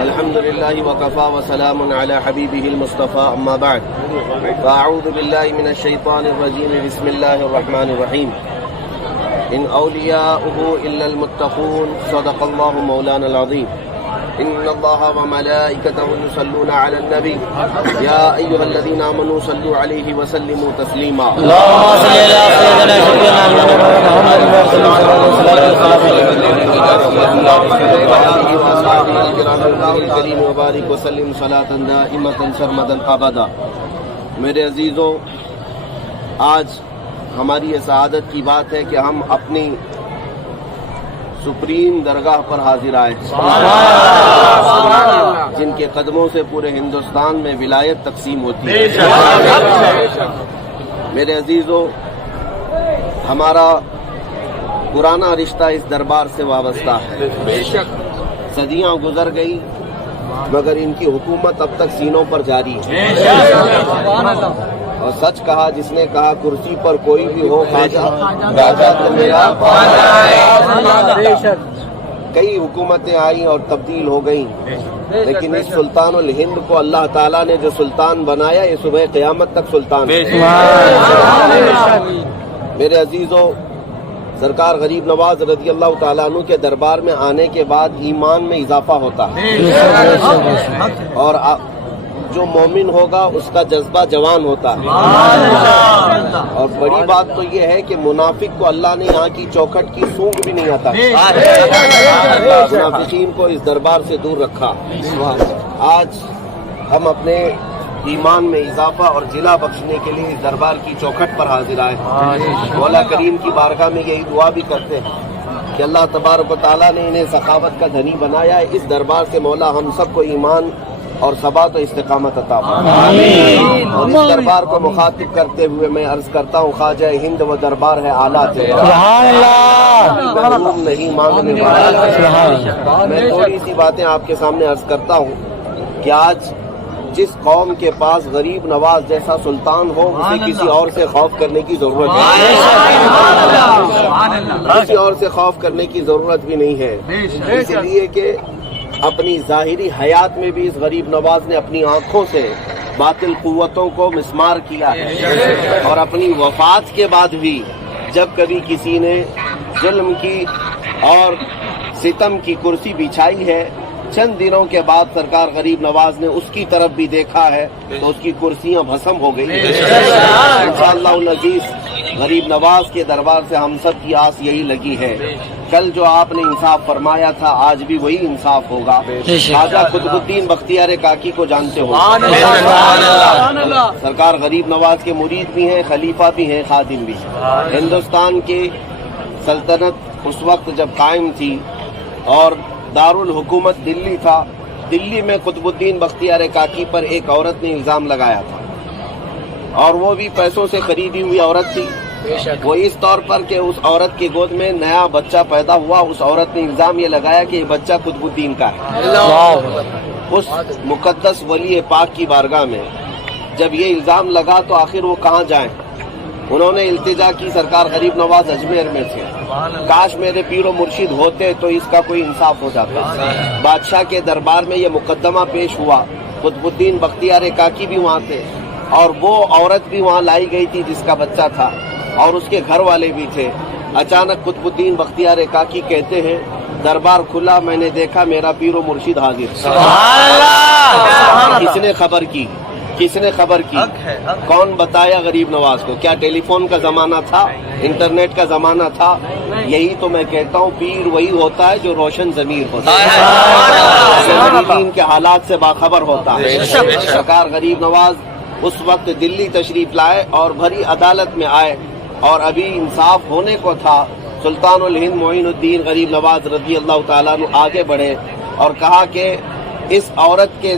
الحمد لله وكفى وسلام على حبيبه المصطفى أما بعد فأعوذ بالله من الشيطان الرجيم بسم الله الرحمن الرحيم إن أولياؤه إلا المتقون صدق الله مولانا العظيم إن الله وملائكته يصلون على النبي يا أيها الذين آمنوا صلوا عليه وسلموا تسليما اللهم صل على سيدنا سيدنا محمد الكريم وبارك وسلم صلاة دائمة سرمدا أبدا۔ میرے عزیزوں، آج ہماری یہ سعادت کی بات ہے کہ ہم اپنی سپریم درگاہ پر حاضر آئے، جن کے قدموں سے پورے ہندوستان میں ولایت تقسیم ہوتی ہے۔ میرے عزیزوں، ہمارا پرانا رشتہ اس دربار سے وابستہ ہے۔ صدیاں گزر گئی مگر ان کی حکومت اب تک سینوں پر جاری ہے۔ اور سچ کہا جس نے کہا کرسی پر کوئی بھی ہو خواجہ راجہ تو میرا خواجہ ہے۔ کئی حکومتیں آئیں اور تبدیل ہو گئیں، لیکن اس سلطان الہند کو اللہ تعالیٰ نے جو سلطان بنایا یہ صبح قیامت تک سلطان ہے۔ میرے عزیزوں، سرکار غریب نواز رضی اللہ تعالیٰ عنہ کے دربار میں آنے کے بعد ایمان میں اضافہ ہوتا ہے، اور جو مومن ہوگا اس کا جذبہ جوان ہوتا ہے۔ اور بڑی بات تو یہ ہے کہ منافق کو اللہ نے یہاں کی چوکھٹ کی سونگ بھی نہیں آتا، منافقین کو اس دربار سے دور رکھا۔ آج ہم اپنے ایمان میں اضافہ اور جلا بخشنے کے لیے اس دربار کی چوکھٹ پر حاضر آئے۔ مولا کریم کی بارگاہ میں یہی دعا بھی کرتے ہیں کہ اللہ تبارک و تعالیٰ نے انہیں سخاوت کا دھنی بنایا ہے، اس دربار سے مولا ہم سب کو ایمان اور ثبات و استقامت عطا فرمائے۔ اور اس دربار کو مخاطب کرتے ہوئے میں عرض کرتا ہوں، خواجہ ہند و دربار ہے اعلیٰ تیرا، محروم نہیں مانگنے والا۔ میں تھوڑی سی باتیں آپ کے سامنے عرض کرتا ہوں کہ آج جس قوم کے پاس غریب نواز جیسا سلطان ہو اسے کسی اور سے خوف کرنے کی ضرورت ہے، کسی اور سے خوف کرنے کی ضرورت بھی نہیں ہے، اس لیے کہ اپنی ظاہری حیات میں بھی اس غریب نواز نے اپنی آنکھوں سے باطل قوتوں کو مسمار کیا ہے، اور اپنی وفات کے بعد بھی جب کبھی کسی نے ظلم کی اور ستم کی کرسی بچھائی ہے، چند دنوں کے بعد سرکار غریب نواز نے اس کی طرف بھی دیکھا ہے تو اس کی کرسیاں بھسم ہو گئی۔ انشاءاللہ العزیز غریب نواز کے دربار سے ہم سب کی آس یہی لگی ہے، کل جو آپ نے انصاف فرمایا تھا آج بھی وہی انصاف ہوگا۔ خواجہ قطب الدین بختیار کاکی کو جانتے ہو، سرکار غریب نواز کے مرید بھی ہیں، خلیفہ بھی ہیں، خادم بھی ہیں۔ ہندوستان کی سلطنت اس وقت جب قائم تھی اور دارالحکومت دلی تھا، دلی میں قطب الدین بختیار کاکی پر ایک عورت نے الزام لگایا تھا، اور وہ بھی پیسوں سے خریدی ہوئی عورت تھی۔ وہ اس طور پر کہ اس عورت کی گود میں نیا بچہ پیدا ہوا، اس عورت نے الزام یہ لگایا کہ یہ بچہ قطب الدین کا ہے۔ اس مقدس ولی پاک کی بارگاہ میں جب یہ الزام لگا تو آخر وہ کہاں جائیں؟ انہوں نے التجا کی، سرکار غریب نواز اجمیر میں تھے، کاش میرے پیر و مرشد ہوتے تو اس کا کوئی انصاف ہو جاتا۔ بادشاہ کے دربار میں یہ مقدمہ پیش ہوا، قطب الدین بختیار کاکی بھی وہاں تھے، اور وہ عورت بھی وہاں لائی گئی تھی جس کا بچہ تھا، اور اس کے گھر والے بھی تھے۔ اچانک قطب الدین بختیار کاکی کہتے ہیں دربار کھلا، میں نے دیکھا میرا پیر و مرشد حاضر۔ کس نے خبر کی؟ کس نے خبر کی؟ کون بتایا غریب نواز کو؟ کیا ٹیلی فون کا زمانہ تھا؟ انٹرنیٹ کا زمانہ تھا؟ یہی تو میں کہتا ہوں پیر وہی ہوتا ہے جو روشن ضمیر ہوتا ہے، غریبین کے حالات سے باخبر ہوتا ہے۔ سرکار غریب نواز اس وقت دلی تشریف لائے اور بھری عدالت میں آئے، اور ابھی انصاف ہونے کو تھا۔ سلطان الہند معین الدین غریب نواز رضی اللہ تعالیٰ عنہ آگے بڑھے اور کہا کہ اس عورت کے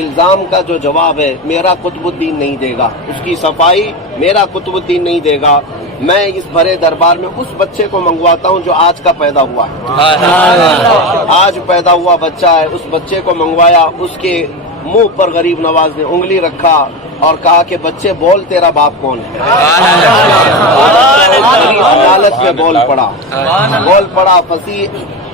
الزام کا جو جواب ہے میرا قطب الدین نہیں دے گا، اس کی صفائی میرا قطب الدین نہیں دے گا، میں اس بھرے دربار میں اس بچے کو منگواتا ہوں جو آج کا پیدا ہوا ہے، آج پیدا ہوا بچہ ہے، اس بچے کو منگوایا۔ اس کے منہ پر غریب نواز نے انگلی رکھا اور کہا کہ بچے بول تیرا باپ کون ہے؟ عدالت میں بول پڑا فصیح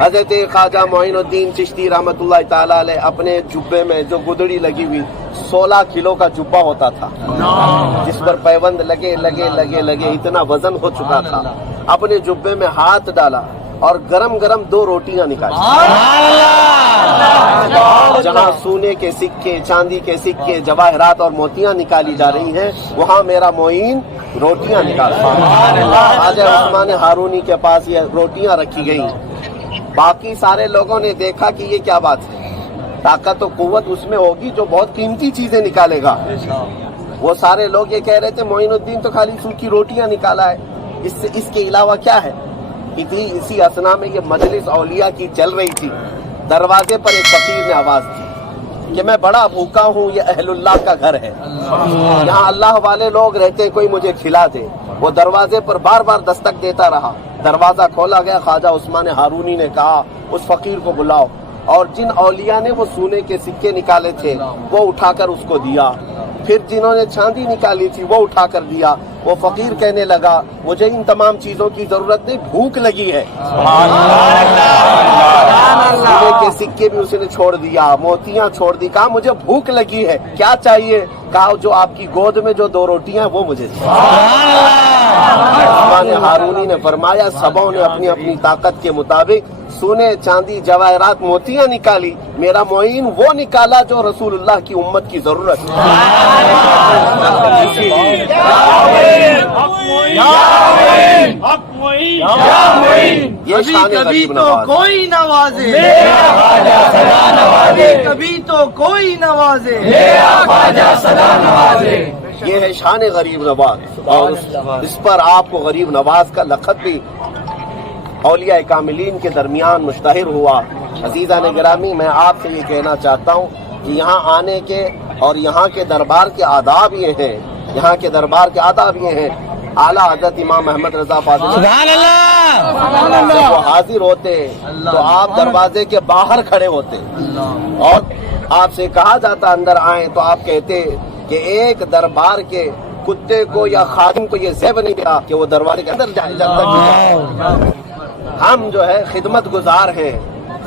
حضرت خواجہ معین الدین چشتی رحمۃ اللہ تعالی علیہ اپنے جبے میں جو گدڑی لگی ہوئی 16 کلو کا جبہ ہوتا تھا، جس پر پیوند لگے لگے لگے لگے اتنا وزن ہو چکا تھا، اپنے جبے میں ہاتھ ڈالا اور گرم گرم 2 روٹیاں نکالی، جہاں سونے کے سکے، چاندی کے سکے، جواہرات اور موتیاں نکالی جا رہی ہیں، وہاں میرا معین روٹیاں نکال رہا ہے۔ خواجہ عثمان ہارونی کے پاس یہ روٹیاں رکھی گئیں، باقی سارے لوگوں نے دیکھا کہ یہ کیا بات ہے، طاقت و قوت اس میں ہوگی جو بہت قیمتی چیزیں نکالے گا۔ وہ سارے لوگ یہ کہہ رہے تھے معین الدین تو خالی سوکھی روٹیاں نکالا ہے، اس کے علاوہ کیا ہے؟ اسی اثنا میں یہ مجلس اولیاء کی چل رہی تھی، دروازے پر ایک فقیر نے آواز دی کہ میں بڑا بھوکا ہوں، یہ اہل اللہ کا گھر ہے، یہاں اللہ والے لوگ رہتے ہیں، کوئی مجھے کھلا دے۔ وہ دروازے پر بار بار دستک دیتا رہا، دروازہ کھولا گیا، خواجہ عثمان ہارونی نے کہا اس فقیر کو بلاؤ، اور جن اولیاء نے وہ سونے کے سکے نکالے تھے وہ اٹھا کر اس کو دیا، پھر جنہوں نے چاندی نکالی تھی وہ اٹھا کر دیا۔ وہ فقیر کہنے لگا مجھے ان تمام چیزوں کی ضرورت نہیں، بھوک لگی ہے۔ سونے کے سکے بھی اس نے چھوڑ دیا، موتیاں چھوڑ دی، کہا مجھے بھوک لگی ہے، کیا چاہیے؟ کہا جو آپ کی گود میں جو 2 روٹیاں وہ مجھے عثمان ہارونی نے فرمایا سبوں نے اپنی اپنی طاقت کے مطابق سونے، چاندی، جواہرات، موتیاں نکالی، میرا معین وہ نکالا جو رسول اللہ کی امت کی ضرورت ہے۔ یہ شان غریب نواز، کوئی نوازے کبھی تو کوئی نوازے، یہ ہے شان غریب نواز، اور اس پر آپ کو غریب نواز کا لقب بھی اولیاء کاملین کے درمیان مشتہر ہوا۔ عزیزان گرامی، میں آپ سے یہ کہنا چاہتا ہوں کہ یہاں آنے کے اور یہاں کے دربار کے آداب یہ ہیں، یہاں کے دربار کے آداب یہ ہیں، اعلیٰ حضرت امام احمد رضا فاضل جب وہ حاضر ہوتے تو آپ دروازے کے باہر کھڑے ہوتے، اور آپ سے کہا جاتا اندر آئیں تو آپ کہتے کہ ایک دربار کے کتے کو یا خادم کو یہ زیب نہیں دیا کہ وہ دروازے کے اندر جائے جب تک ہم جو ہے خدمت گزار ہیں،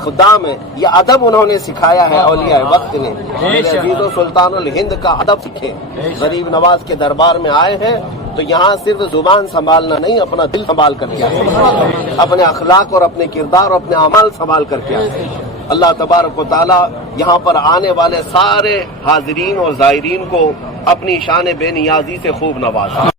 خدام ہیں، یہ ادب انہوں نے سکھایا ہے اولیاء وقت نے۔ میرے عزیز و سلطان الہند کا ادب سیکھے، غریب نواز کے دربار میں آئے ہیں تو یہاں صرف زبان سنبھالنا نہیں، اپنا دل سنبھال کر کے آئے، اپنے اخلاق اور اپنے کردار اور اپنے اعمال سنبھال کر کے آئے۔ اللہ تبارک و تعالی یہاں پر آنے والے سارے حاضرین اور زائرین کو اپنی شان بے نیازی سے خوب نوازے۔